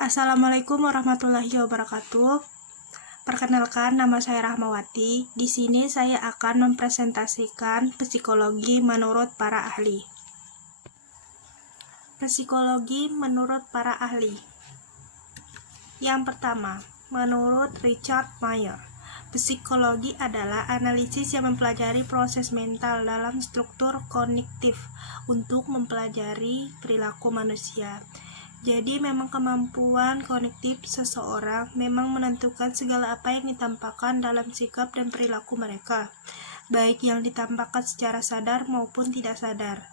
Assalamualaikum warahmatullahi wabarakatuh. Perkenalkan, nama saya Rahmawati. Di sini saya akan mempresentasikan psikologi menurut para ahli. Psikologi menurut para ahli. Yang pertama, menurut Richard Mayer, psikologi adalah analisis yang mempelajari proses mental dalam struktur kognitif untuk mempelajari perilaku manusia. Jadi memang kemampuan kognitif seseorang memang menentukan segala apa yang ditampakkan dalam sikap dan perilaku mereka, baik yang ditampakkan secara sadar maupun tidak sadar.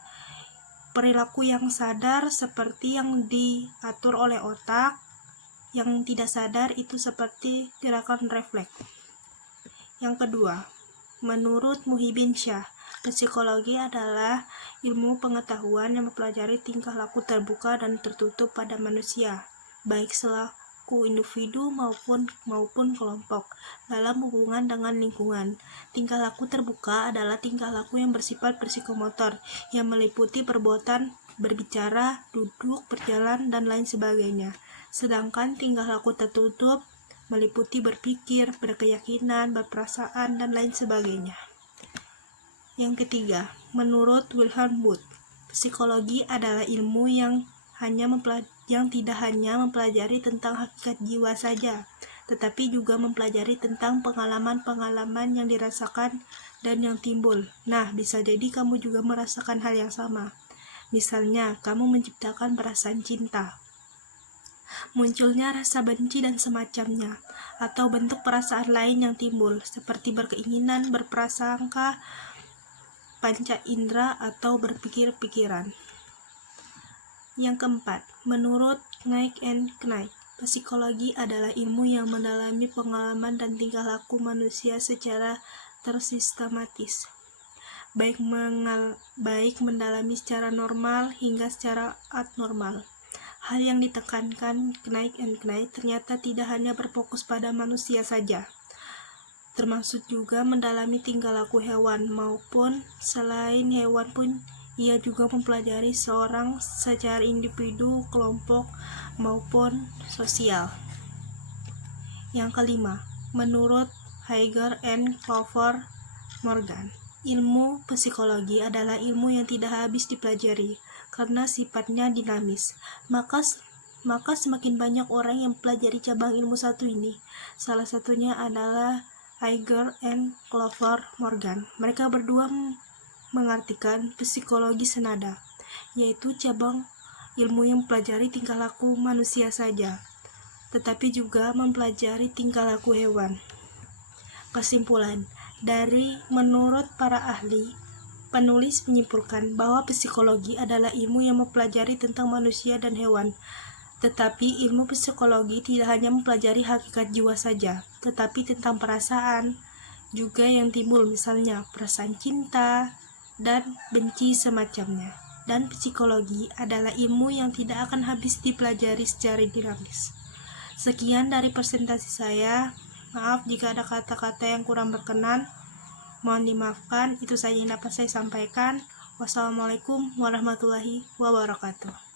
Perilaku yang sadar seperti yang diatur oleh otak, yang tidak sadar itu seperti gerakan refleks. Yang kedua, menurut Muhyiddin Shah, psikologi adalah ilmu pengetahuan yang mempelajari tingkah laku terbuka dan tertutup pada manusia, baik selaku individu maupun kelompok, dalam hubungan dengan lingkungan. Tingkah laku terbuka adalah tingkah laku yang bersifat psikomotor, yang meliputi perbuatan berbicara, duduk, berjalan, dan lain sebagainya. Sedangkan tingkah laku tertutup meliputi berpikir, berkeyakinan, berperasaan, dan lain sebagainya. Yang ketiga, menurut Wilhelm Wundt, psikologi adalah ilmu yang tidak hanya mempelajari tentang hakikat jiwa saja, tetapi juga mempelajari tentang pengalaman-pengalaman yang dirasakan dan yang timbul. Nah, bisa jadi kamu juga merasakan hal yang sama. Misalnya, kamu menciptakan perasaan cinta, munculnya rasa benci dan semacamnya, atau bentuk perasaan lain yang timbul, seperti berkeinginan, berprasangka, panca indera, atau berpikir-pikiran. Yang keempat, menurut Knight and Knight, psikologi adalah ilmu yang mendalami pengalaman dan tingkah laku manusia secara tersistematis, baik mendalami secara normal hingga secara abnormal. Hal yang ditekankan Knight and Knight ternyata tidak hanya berfokus pada manusia saja, termasuk juga mendalami tingkah laku hewan, maupun selain hewan pun ia juga mempelajari seorang secara individu, kelompok, maupun sosial. Yang kelima, menurut Heiger and Clover Morgan, ilmu psikologi adalah ilmu yang tidak habis dipelajari karena sifatnya dinamis. Maka semakin banyak orang yang mempelajari cabang ilmu satu ini. Salah satunya adalah Heiger and Clover Morgan. Mereka berdua mengartikan psikologi senada, yaitu cabang ilmu yang mempelajari tingkah laku manusia saja, tetapi juga mempelajari tingkah laku hewan. Kesimpulan, menurut para ahli, penulis menyimpulkan bahwa psikologi adalah ilmu yang mempelajari tentang manusia dan hewan. Tetapi ilmu psikologi tidak hanya mempelajari hakikat jiwa saja, tetapi tentang perasaan juga yang timbul, misalnya perasaan cinta dan benci semacamnya. Dan psikologi adalah ilmu yang tidak akan habis dipelajari secara dinamis. Sekian dari presentasi saya. Maaf jika ada kata-kata yang kurang berkenan. Mohon dimaafkan, itu saja yang dapat saya sampaikan. Wassalamualaikum warahmatullahi wabarakatuh.